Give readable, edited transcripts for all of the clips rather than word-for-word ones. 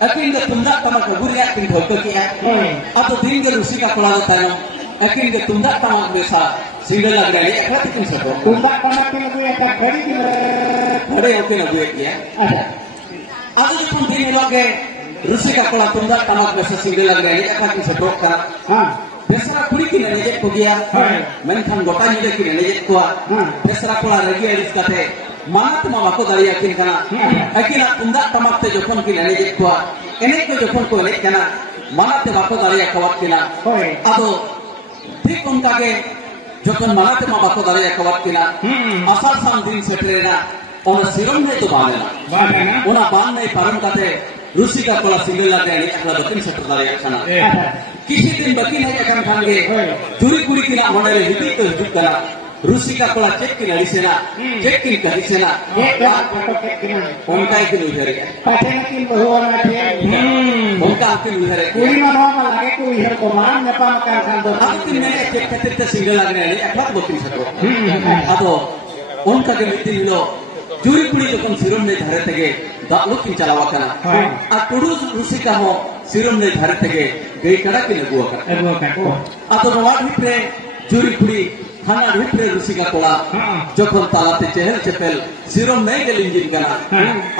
akin de tunda tamak guriya kin dhokka kiya ato din de rusika kola tayam akin de tunda tamak besa single lag rahi ekla tikin sako tunda tamak ke lagu eta gadi ki gade oke lagu kiya ato jokon din lage rusika kola tunda tamak besa single lag rahi ekla tikin sako ka besara kuri ki neje ko giya menkhan gota nyide ki neje ko besara kola regi aris kate manat ma bako dariya kin kana akina tunda tamak te jokon ki neje ko enek ko jokon ko enek kana manat te bako dariya kawat kina ado ठीक उनका के जखन मनाते मा बाको दारिया कवत किना आसार सान दिन सेटरेना ओना सिरम ने तो बानेना ओना बान नहीं परम काते रुसी का कोला सिंगल लागे नि एकला दतिन सेटर दारिया खाना किसी दिन बकी नहीं एकन खानगे चुरी कुड़ी किना होनेले हिदी तो हिदी करा रुसी का कोला चेक किना लिसेना चेक किन करिसेना उनका एक दिन उधर गया पाटे की बहुवना थे उनका आके उधर कुड़ी में बाबा लगे को इधर को मान ने पाम का खान दो आके मैंने चेक खातिर ते सिंगल लागने वाली एकला बकिन सको अतो उनका के मिति लो चुरी कुड़ी जखन सिरम ने धरे तेगे दालु किन चलावा कना आ टुडू रुसी का हो सिरम ने धरे तेगे गई कड़ा किन गुआ का अतो नवा भितरे चुरी कुड़ी खाना भितरे रुसी का कोला जखन तालाते चहल चपल सिरम नहीं गेल इंजिन कना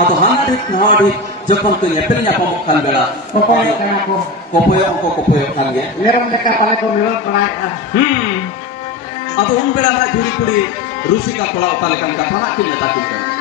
अतो हाना भित नवा भित जखन तो नेपल न्यापम खान बेला कोपोयो कना को कोपोयो खान गे लेरम लेका पाले को मिलन पड़ा अतो उन बेला ना चुरी कुड़ी रुसी का कोला उताले कन का थाना किन नेता किन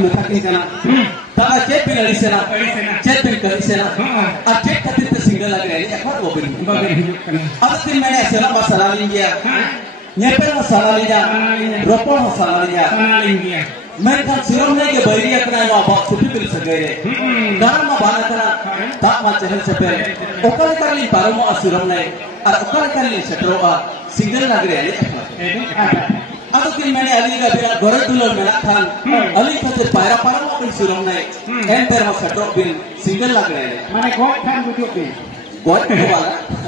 kin metakin kana tada cep bin ali sena cep bin kali sena a cep khatir te single lagi ini ekor gobin ada tin mene sena masalah lindia nyepel masalah lindia ropol masalah lindia mereka sirom lagi bayar kena no abak sepi bil segere dalam mana kena tak macam sepel okal kali baru mau sirom lagi okal kali setroa single lagi ini atau kini mana ali ga bila goreng tulur melakkan ali khatir para mau bil sirom lagi enter mau setro bil single lagi ini mana got kan duduk ni got apa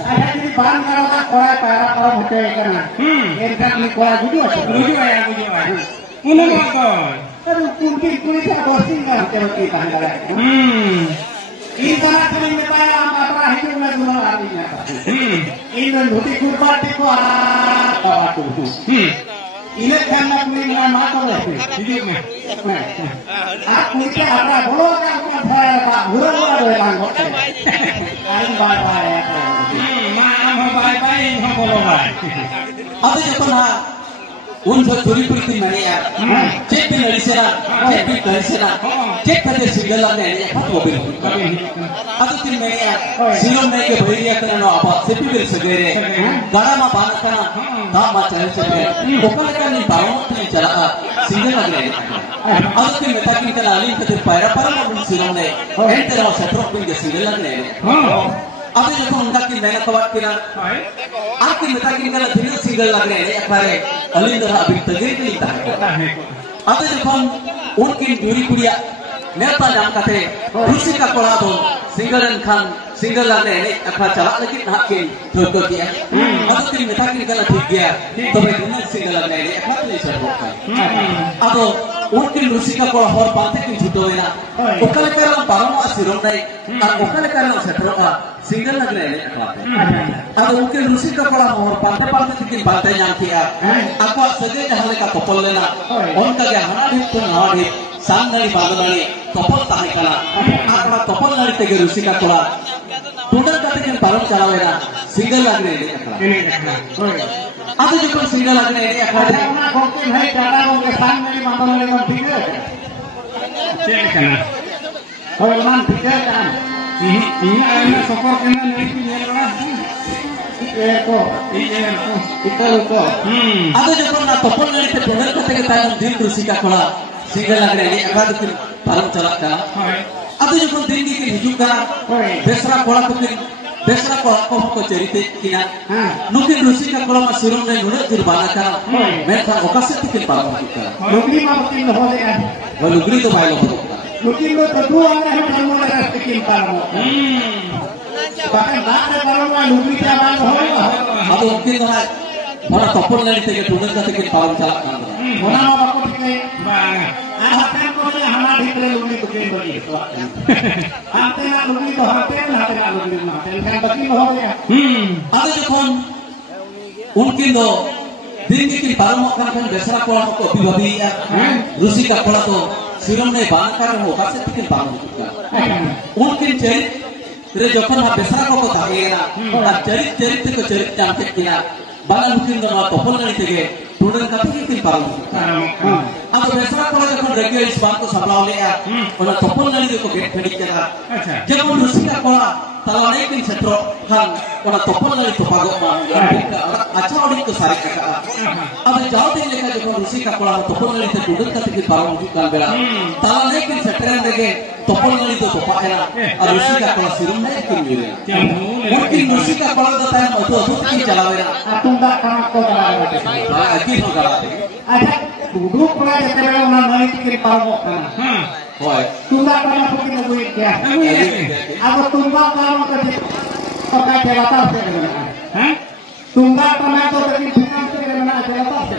ada jadi bahan kalau tak orang para hotel kan enter ni kau duduk ya Una makan. Aduh, mungkin kulitnya bosin kan kalau kita hendak. Ibarat kami betaya apa hidup dan dua harinya. Ini nanti kurban di kuat tu. Ini kan nak minum mata lagi. Hidupnya. Aku ini apa boleh kan saya pak boleh orang kok. Kain bye-bye ya. Maaf bye-bye, boleh bye. ada yang pernah untuk curi pergi mana cek bin ali sena cek bin kali sena cek khatir single lagi ini apa mobil ada tin mana sirom naik ke bayar kena no apa sepi bil segere gara ma bana kana tak macam sepi okal kan ni baru ni cara single lagi ini ada tin metakin kana ali khatir para mau sirom naik ente raw setrok bin ke single lagi ini ada yang pun hendak kita kawat kita aku metakin kana tin single lagi ini ekbare अलिंदर अभी तगड़ी के लिए आता जब हम उनकी दूरी कुड़िया नेता जाम करते दूसरी का कोड़ा तो सिंगल लाने ने अपना चला लेकिन हाथ के ठोक दिया अब तो नेता की निकला ठीक गया तो मैं दूसरी सिंगल लाने ने अपना ले चल रहा अब उनकी दूसरी का कोड़ा और बातें की छुट्टो है ना उकल करना बारों आसिरों नहीं उकल करना सेटरों का सिंगल लग रहे हैं अब उनके दूसरी का कोड़ा और बातें की बातें जान किया आपको सजे जहाँ का कपल लेना उनका क्या हमारे तो नवाड़ी सांगली बागवानी कपल ताहे कला आपका कपल लड़ी तेरे दूसरी का कोड़ा टूटा करते के बारों चलावे ना सिंगल लग रहे हैं अब जो कोई सिंगल लग रहे हैं Karena mungkin hari cara mengesan dari mantan dengan tiga. Cekana. Kalau man tiga kan. Ini ayam sokor kena naik ni lah. Itu. अब जो कोई ना कपल लड़ी ते टूटा करते के ताहे दिन दूसरी का कोड़ा सिंगल लग रहे हैं अब तो बारों चला का अब जो कोई दिन की हिजू का बेसरा कोड़ा तो बेसरा को चरिते किना नुकिन रुसी का कोड़ा में सिरों ने नुरे जुर्माना का मैं था ओकासे तिकिन पारा का Lugri mah mungkin dah boleh kan. वो लुगरी तो भाई लोग Mungkin lo berdua kan yang mau dah bikin paru. Bahkan bahkan kalau mah lugri zaman hola. अब उनके तो है और कपल लड़ी ते के टूटा करते के पारा चला का Mana mah bakal bikin. Bang. Apa kau ni hama dikle lugri bikin bagi. Ante nak lugri tu hotel, ante nak lugri mah. Kan bagi mah hola. अब जो कौन उनके तो दिन की पारा kan बेसरा कोड़ा को अभी या रुसी का कोड़ा तो सिरों ने बांध कर हो ओकासे तिकिन पारा उनके चरित रे जोखन हा बेसरा को धागेना आ चरित को चरित जानते किना बाला मुकिन दो ना कपल लड़ी तेगे टूडन का तिकिन पारा अब बेसरा को जब रेगुलर इस बात को संभाल लिया और कपल लड़ी को गेट फेंक के जब वो रुसी का कोड़ा तला नहीं किन छत्रो kan wana topol lari to pagok ma acha odi to sare ka अब जाओ दिन लेकर जब रुसी का कोड़ा तopol lari te टूडन का तिकिन पारा मुकिन बेला तला नहीं किन छत्रेन देगे topol lari to पाएला और रुसी का कोड़ा सिरुम नहीं किन मिले mungkin रुसी का कोड़ा तो टाइम तो की चलावेला Tunggal kanak kau dah. अकी हो गला Ada duduk pula di tengah orang lain bikin paru kan. होय Tunggal kanak bikin duit ya. Aku tunggal kanak kerja pakai jelata sih. Tunggal kanak tu kerja bukan sih dengan jelata sih.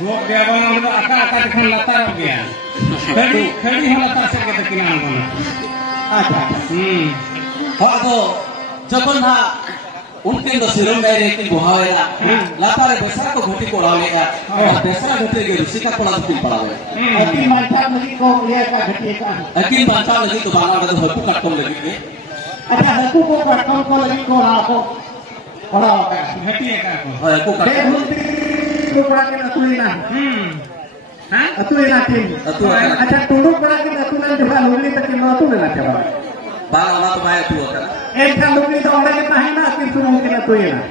Gua dia bang akak kan latar dia. Kali latar se kita kinan kono. Ada. हो तो जबन हा उनके तो सिरों में रे की बुहावेला लातारे बेसरा को घटी को लावेगा और बेसरा घटी के रुसी का कोड़ा तिकिन पड़ावे Tapi macam ni kau lihat kat kerja kan. अकीन बांचा लगी तो बांगा का तो हकू कटकम लगी के Ada aku kau katong kau lagi kau aku. Orang kan. Hati ka ko. और हकू Dia Katakam mesti tu pula kena tulisan. Hah? Atu enakin. Acha tunduk kora kin atu nan juga lugli takin atu enak coba. Bang Allah tu bayar tu kan. Kan lugli to orang kita hina kin suruh kin atu enak.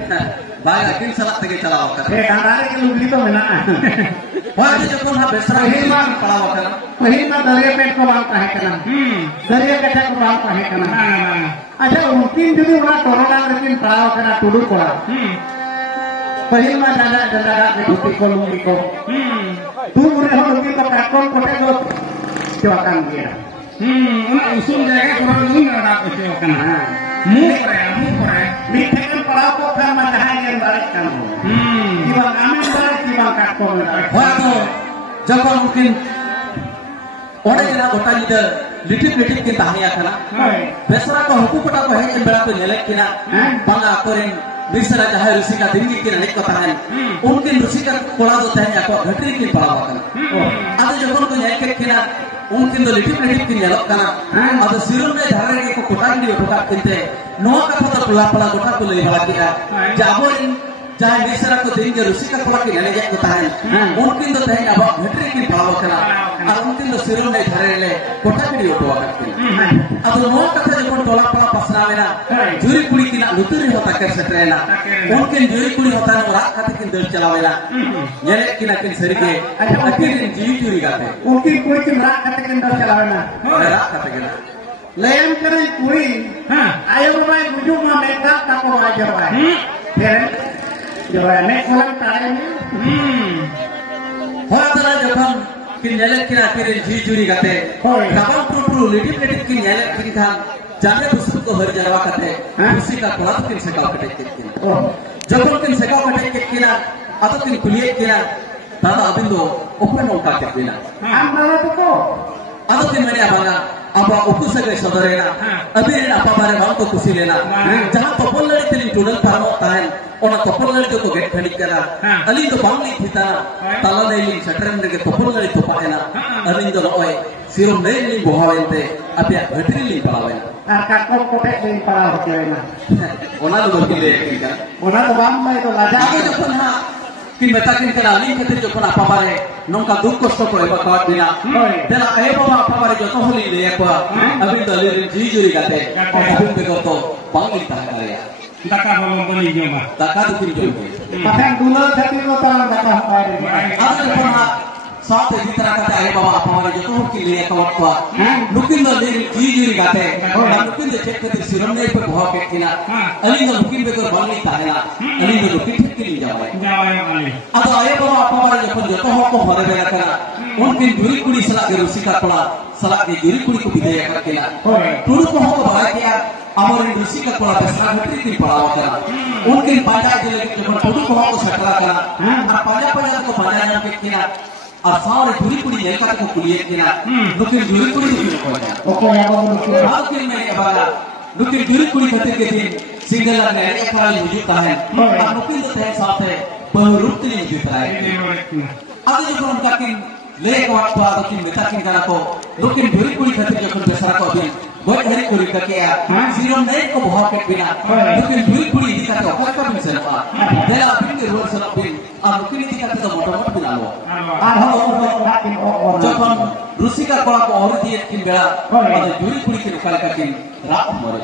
Bang akin salat tege chalao kan. Kandare kin lugli to mena. Wah dia jepun ha besra himan palawa kan. Pahima dariya pet ko bang tahe kana. Dariya kata ko bang tahe kana. Acha mungkin jadi orang corona kin palawa kana tunduk kora. Pahima dada ke uti ko lugli ko. Tu mure ho lugli ko kakon kote ko coakan dia. Usul jaga kurang lun ada coakan. Mu kore. Mitekan palawa ko kan matahan yang balik kamu. Kiwang amin balik kiwang kakon. Wah tu jepun mungkin orang yang kota itu litik kita hanya kana. Besar ko hukum kota ko hanya berapa nyelek kina. Bangga korin Bisara jahai rusika diri kina nek kota han. Mungkin rusika kola do tanya ko ghatri kin palawa kana. Ado jepun ko nyek kina mungkin do litik kin nyelok kana. Ado sirun me dhare ko kota ni kota kinte. No ka kota pula kota ko lei bala kia. Jaboin jahai bisara ko diri rusika kola kin nyek kota han. Mungkin do tanya abo ghatri kin palawa kana. Ado mungkin do sirun me dhare le kota ni kota kinte. Ado no kata jepun tola pala pasna mena. Juri kuli kina luturi hota ker setrena. Mungkin juri kuli hota rak kata kin dal chalawela. Nyelek kina kin serige. Akirin juri gate. Mungkin kuli kin rak kata kin dal chalawena. Rak kata kina. Layam keren kuli. Ayo bai bujuk ma meka tako ajar bai. Keren. Jawab nek kolam taren. Hota jepun kin nyelek kina akirin juri gate. Kabang pru litik kin nyelek kin tham. Jangan busuk ko har jarwa kate usi ka kola kin sekau kate kin jabon kin sekau kate kin atau kin kuliye kin tada abindo open ka kin Amala to ko. atau kin mane abanga apa oku se gai sodarena abin apa bare bang to kusi lena jahan topol lari tin tudal parmo tahan ona topol lari ko get khani kara ali to bangli thitana tala nei satran de topol lari to paena alin do oi sirum nei ni bohawente apya bhatri li palawena Kakon kote dari palawa kena. ona do kin de kin Ona to bang mai to laja. aku jepun ha kin metakin kana ali khatir jepun apa bare nongka duk kosto ko eba kawat dina dela ahe baba apa bare joto holi le ko abin dalir juri gate abin be ko to bangli ta kare Daka belum beli joma. taka tu kin jombe Pakai dulu jadi lo terang kata apa ini. aku jepun ha saat di tara kata ahe baba apa bare joto holi le kawat ko nukin dalir juri gate nukin de cek khatir siram ne pe bhaw ke kina ali no nukin be ko bangli ta hela ali no nukin kin jawa Jawa yang kali. atau ayah bawa apa pada jepun joto hoko hore bela kana mungkin juri kuli salak ke rusika kola salak ke juri kuli ko bidaya kana turu ko hoko bala kia amor rusika kola besra ghatri ti palawa kana mungkin pada jele jepun turu ko hoko sakra kana ar pada ko pada ke kina asal juri kuli nyai kata ko kuliye kina mungkin juri kuli ni ko kana Oke ya kamu mungkin. mungkin me abala mungkin juri kuli khatir ke din single la ne ekali wujud tahan mungkin to teh saate bahurut ni wujud tahan Ini orang. Aku juga mungkin lek waktu atau kin metakin kana ko mungkin duri kuli khatir jokon besar ko bin boy hari kuli ka ke sirom nei ko bhaw ke bina mungkin duri kuli di kata ko ka bin selpa dela bin ke ruar selap bin mungkin di kata to motor bin alo jokon rusika ko ko or di kin bela ada duri kuli ke kala ka kin rak mare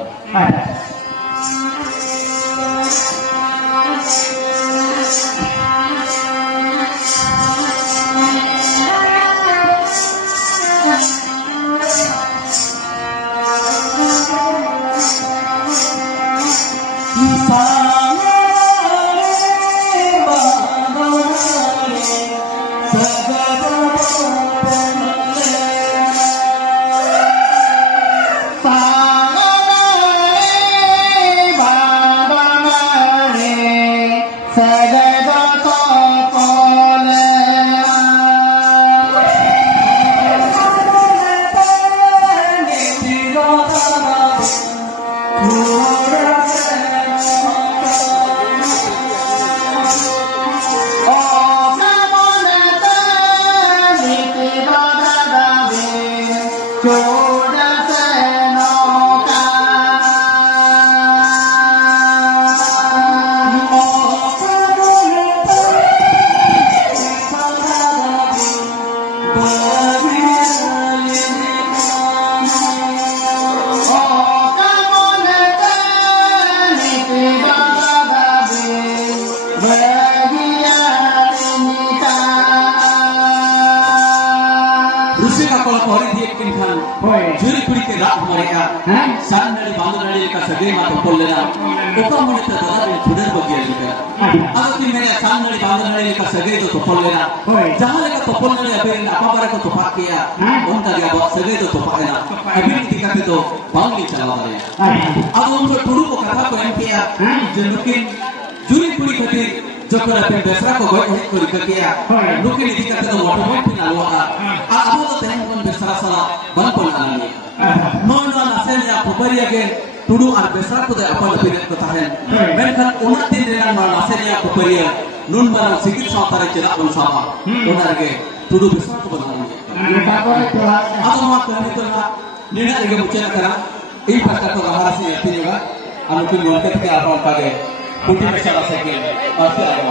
rusika kola kori dia kinkan juri kuri ke rak mereka san dari bangun dari ka sage ma to pollena uka mone ta dada bin thudar bagiya juga ado ki mere san dari bangun dari ka sage to pollena jahan leka to pollena abin apa bara ko to pakiya unta dia bawa sage to pakena abin dikate to bangi chala dare ado unko tudu ko katha ko emkiya je nukin juri kuri khatir jokon apin besra ko goi kuri kakiya nukin dikate to water point pin alwa abo to tehen kon besra sala ban pon alani non non asenya popari again tudu ar besra ko de apa pin ko tahen menkan ona tin rena non asenya popari nun barang sikit sautare cira on sama onarge tudu besra ko banani ado ma ko ni to na nina ege mucena kara ei pasta to harasi tinga anu pin wonte ke apa page puti besara seke pasti ada